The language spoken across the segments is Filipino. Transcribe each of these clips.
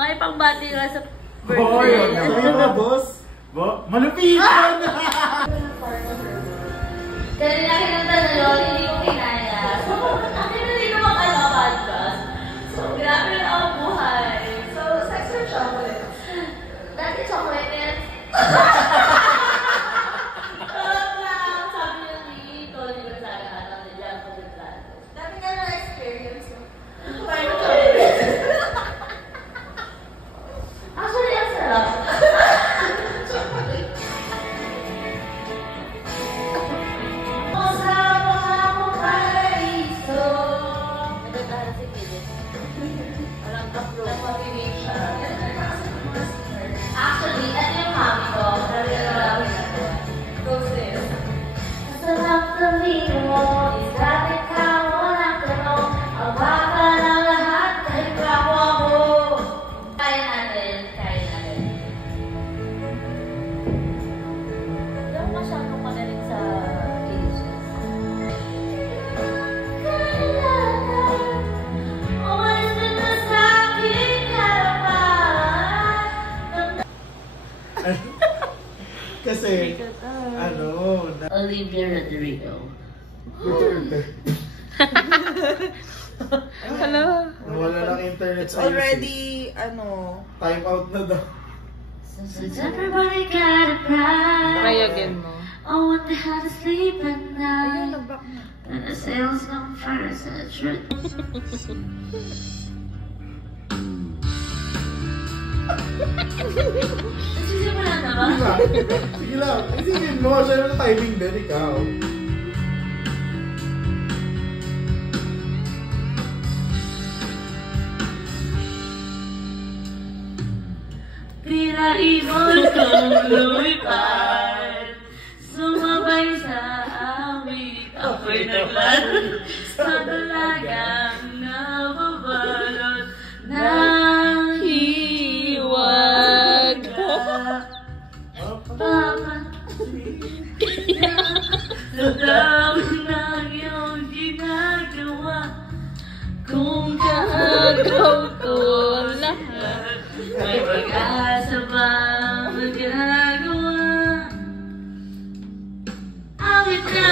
May pangbati ka sa Hoy, sabi mo, boss. Malupitan! Kanina kinanta na Loli, hindi ko kinaya. So, hindi ko makalapodcast. So, grabe na ang buhay. So, sex or chocolate? Dati chocolate yan. Sabi niya ni Tony Gonzaga, nandiyan po din plan. Dati ka na experience mo. Actually, ang sarap. Actually, ano yung mami ko? Sabi na marami na ko. Roses. Masarap sabihin mo, isa't ikaw walang tanong. Ang baka ng lahat ay kapwa mo. Kaya natin, kaya natin. Hindi ako masyadong magaling sa ages. Kasi, ano, Olivia Rodrigo. Hello? nawala ng internet sa Already, ano? Time out na daw. Since everybody got a pride, Try again mo. I wonder how to sleep at Ayun, night. nag-back na. And the sales come first and the truth. Sisimulan na ba? Sige lang. Sige lang. Isipin mo, siya yung timing din, ikaw. Tira ibon kong lumipad, sumabay sa awit. Ako'y naglaro sa dalagang nababalot ng hiwag. Papa, sa dami ng iyong ginagawa, kung kaagaw ko lahat, may pag-asa ba magagawa? Awit na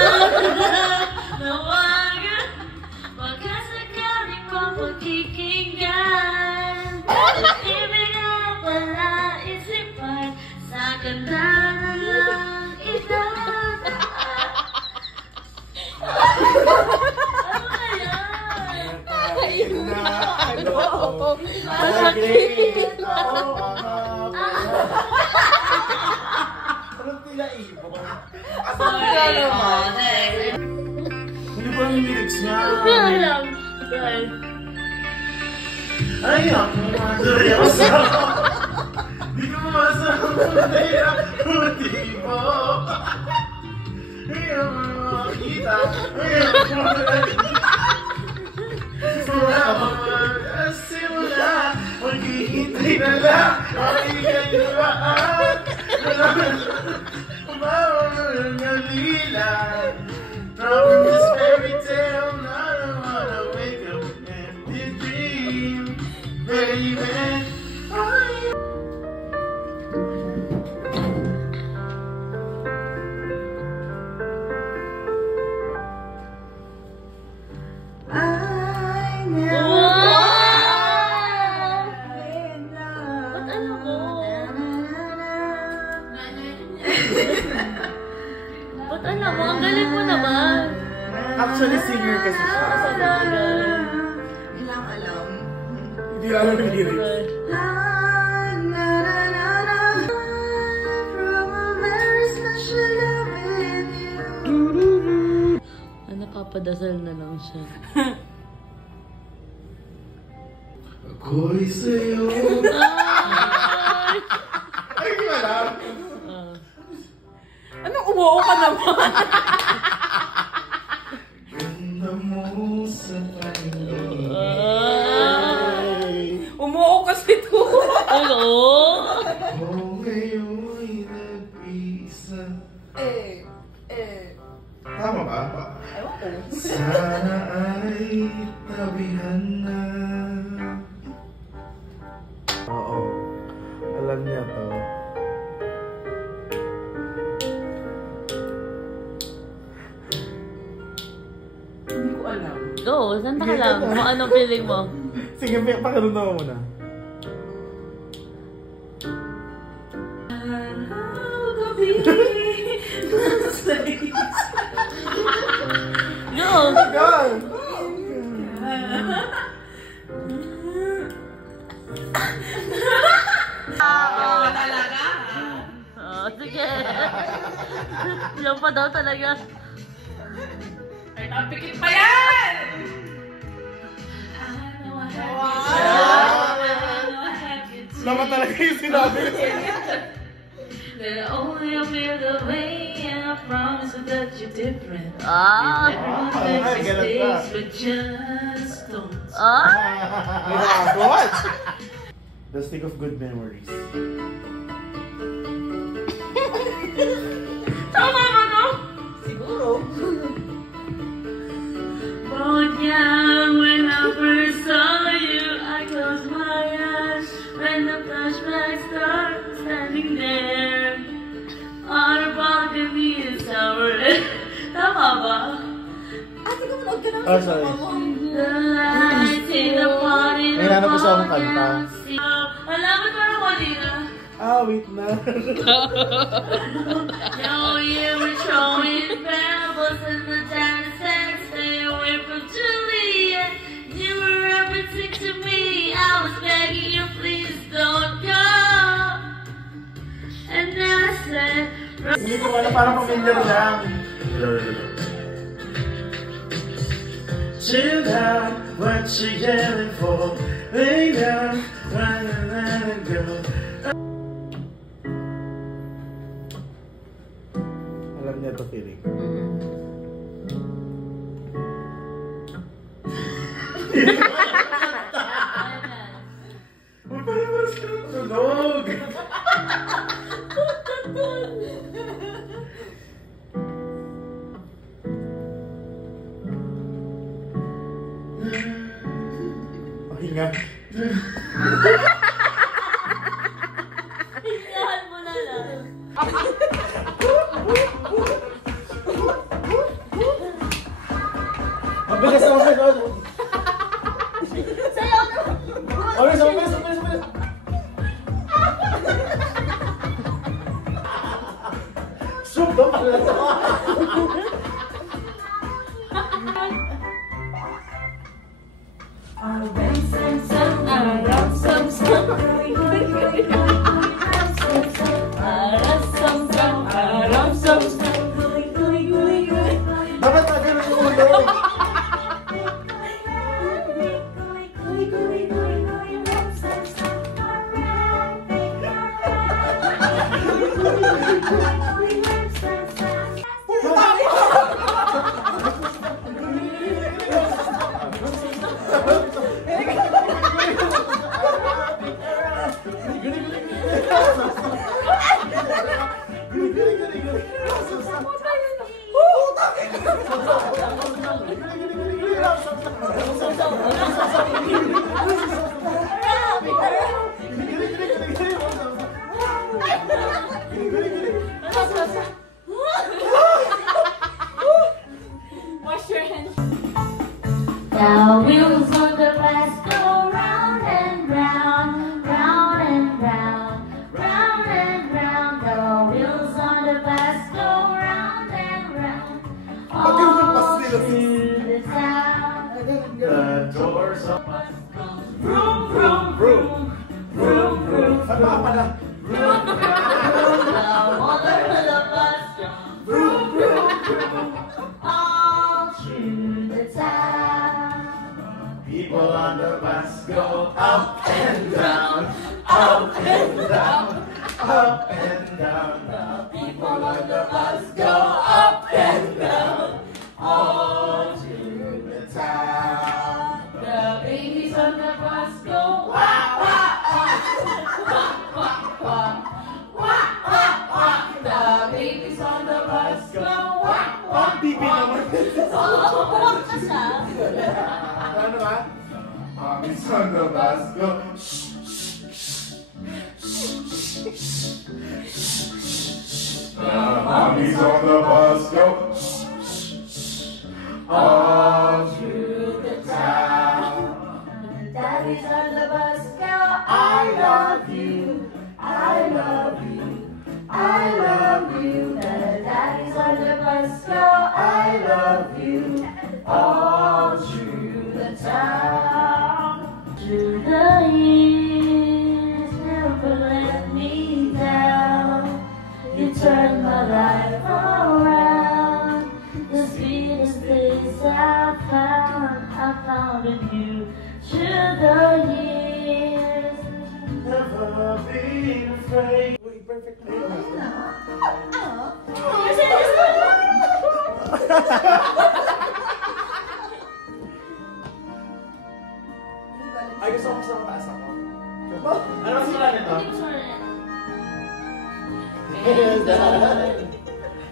nawagan, baka sakaling mapagkikinggan. Ibig na pala isipan, sa ganda na lang idadaan. Ano kaya? Masakit. Anong tila ibon? Sorry, Hindi ba ang lyrics niya? alam. Guys. Ay, ako seryoso. Di ko masama na puti mo. Hindi mo makita. Simula, maghihintay na lang. Makikay na baan. Umawa mo lang ang lila. From this fairy tale, I don't wanna wake up and dream, baby. Ba't alam mo? Ba't alam mo? Ang galing mo naman. Actually, singer kasi siya. Sa bagay. Ilang alam. Hindi alam yung lyrics. Napapadasal na lang siya. Ako'y sa'yo. Ay, di ba lang? Anong umuo ka naman? Ganda mo sa paningin. Umuo kasi ito. Ano? Ako ngayon'y nag-iisa. Tama ba? Ewan ko. Sana ay tabihan na. Oo. Hindi ko alam. Go, saan ka lang? Kung anong feeling mo? Sige, pakiramdaman mo muna. Go! Go! Talaga? Oh, sige. Yan pa daw talaga. Ay, napikit pa yan! Lama talaga yung sinabi. That only I feel the way, and I promise that you're different. Ah! Everyone makes ganun mistakes, ka. but just don't. Ah! What? Let's think of good memories. Tama ba no? Siguro. But yeah, when I first saw you, I closed my eyes. When the flashback started standing there on a balcony in summer. Tama ba? Ate, kumanood ka naman Oh, sa sorry. mama mo. The lights in the party. May hanap ko sa akong kanta. Alam mo parang kanina. Ah, wait na. Yo, you were showing parables and the dad said stay away from Juliet. You were everything to me. I was begging you, please don't go. And I said, Hindi ko alam, parang familiar lang. Chill out, what you yelling for? Lay down, try to let it go. Alam niya ito feeling. Uy, parang sila matulog. Pahinga. Hingahan mo na lang. Mabilis na, mabilis. Sayaw na! Mabilis, mabilis, mabilis, mabilis. Soup daw pala ito. Dapat na ganun yung ulo. Wash your hands. the wheels on the bus go round and round, round and round, round and round. The wheels on the bus go round and round, all through the town. The doors of Vroom, vroom, vroom, vroom, vroom. Ay, baka pala. The mother of the bus go vroom, vroom, vroom, all through the town. People on the bus go up and down, up and down, up and down. The people on the bus go up and down, all through the town. The babies on the bus go wah, wah, wah, wah, wah, wah, wah, wah, wah. The babies on the bus go wah, wah, Ang pipi naman. Huwag ka siya. Ano ba? Mommies on the bus go shh, shh, shh, shh, shh, shh. Mommies on the bus go all through the town. Daddies on the bus go, I love you, I love you, I love you. the daddies on the bus go, I love you all through the town. through the years, never let me down. You turned my life around. The sweetest things I found in you. Through the years, Never been afraid. Wait, perfect. Ay, gusto ko sa mataas ako. Ano mas wala nito? hindi ko sure na.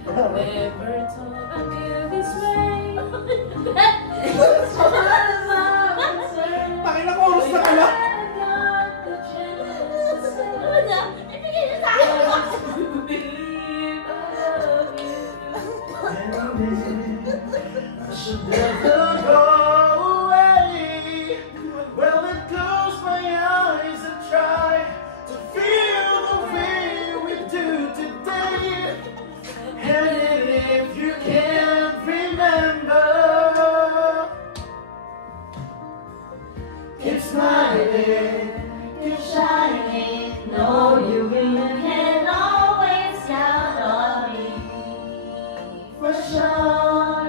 Never told of you this way. Pakina ko, oras na kaya. Ano na? Ibigay niyo sa akin. I should never go away. Well, it close my eyes and try to feel the way we do today. And if you can't remember, keep smiling, Keep shining. No, you can always count on me. For sure.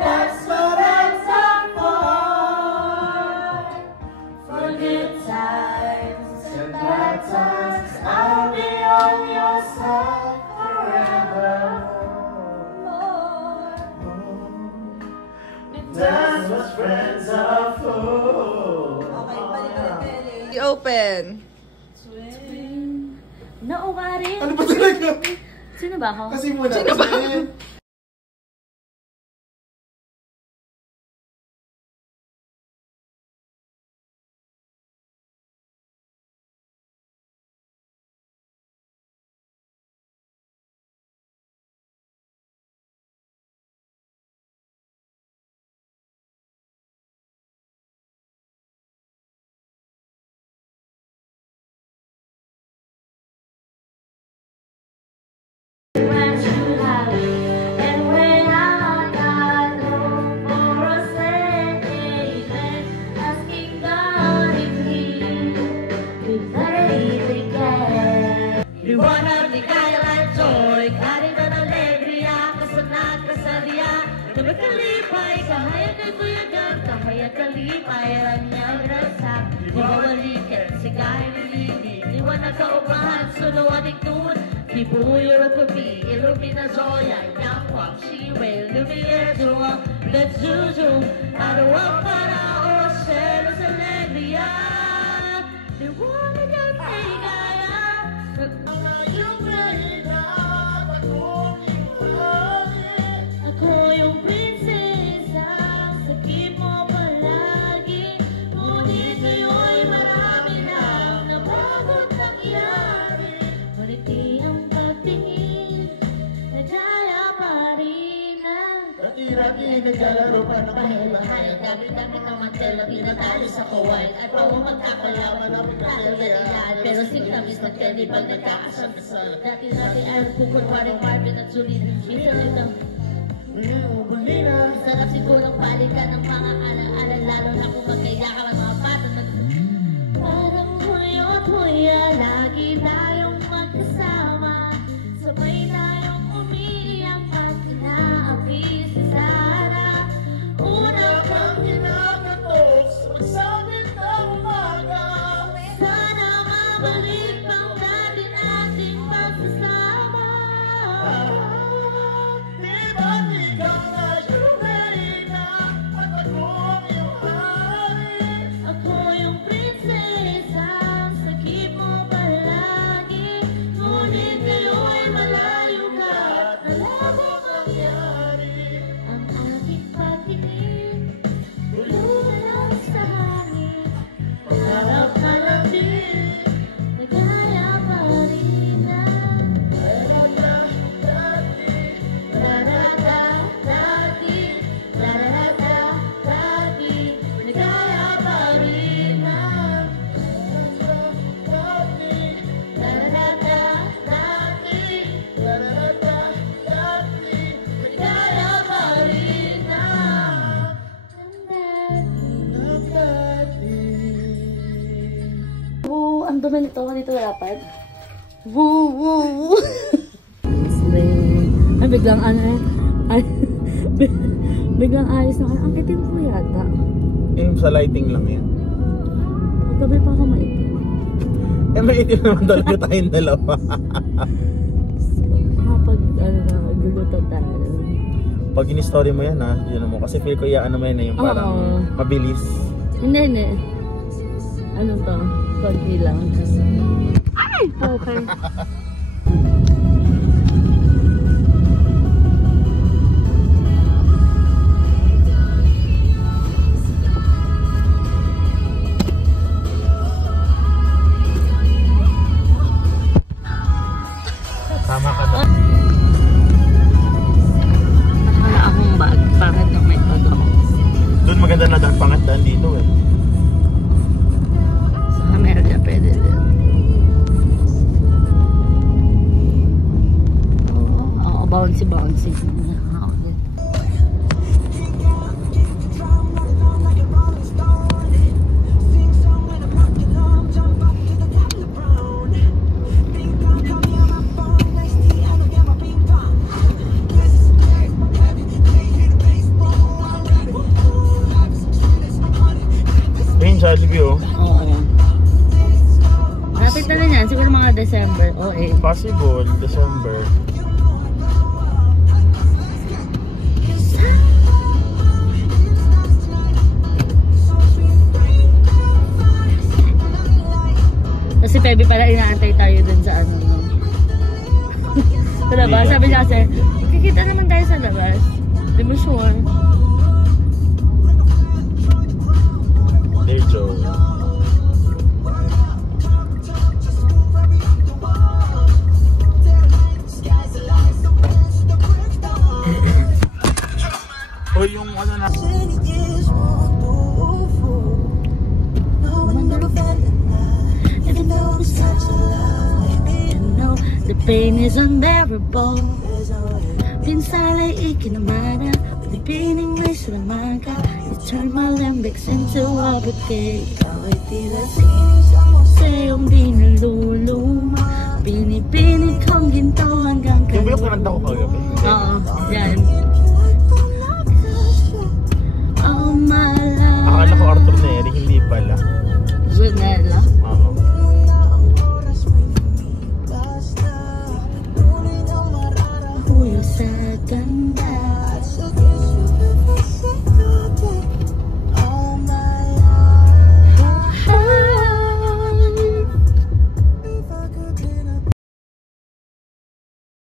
That's what it's up for. For good times and bad times, I'll be on your side forever. that's what friends are for. I-open. Nauwari. Ano ba talaga? Sino ba ako? Kasi muna. Sino ba? When you have and when I got home for a second, asking God if He would really care. Liwanag ni Kyle at Joy, karita ng alegria, kasanag, kasaria, nagkalipay, kahayag ay kuyagan, kahayag kalipay, ranyang rasak, ibawalikan, sigay nilini, liwanag kaupahan, sunuan iknun, Kibuyo kopi, ilumina zoya, yakwak, shiwe, lumiere zoa, let's zuzu, araw para o selo sa alegria. Liwanag ang ligaya. Ako yung prinsesa, sakit mo palagi, ngunit ngayon'y marami lang na bago't nangyari. Ngunit di ang pagtingin, nagaya pa rin ang Rati-rati naglalaro pa na bahay. Ang dami-dami ng mantela, pinatalo sa kawain, at pa magkakalaman ng pinagalayan. Pero sinamis ng candy pag nagkakasal-kasal. Dati-dati ay kukunwaring Marvin at Julie. Minsan yun ang sarap sigurong palitan ng mga ala-ala, lalo na kung magkayakap ang mga bata na parang huyo't huya, lagi tayong magkasama, sabay tayong umiiyak at inaapi sa sana. Una kang kinakatok sa magsabit ng umaga, sana mabalik pang dati nating pagsasama. Di ba't ikaw na ready na at akong iyong hari? dito, dito lapad. Woo, woo, woo. Ay, biglang ano eh. Ay, biglang ayos na. Ang itim po yata. Yung sa lighting lang yan. Maggabi pa ako maitim. Eh, maitim naman talaga tayong dalawa. Kapag, gugutot tayo. Pag in-story mo yan ha, yun mo. Kasi feel ko ano mo yan yung parang mabilis. Hindi. Ano to? Konti lang. Ay! Okay. Tama ka ba? Nakala akong bag. Bakit na may bag ako? Doon maganda na dahil pangatdaan dito eh. Sa Amerika pwede din. Oo, bouncy. Jollibee oh. Oo. Malapit na rin yan. Siguro mga December. Oo eh. Possible, December. Kasi Pebi pala inaantay tayo dun sa ano. No? Sa labas. Sabi niya kasi, kikita naman tayo sa labas. Di mo sure. Hey Joe. O yung ano na the pain is unbearable. Pinsala'y ikinamana, pinipining may salaman ka. You turn my limbics into a bouquet. Ikaw ay tila sa iyong di naluluma. Pinipinit kong ginto hanggang yung ba yung kananta ko kagabi? Oo, yan.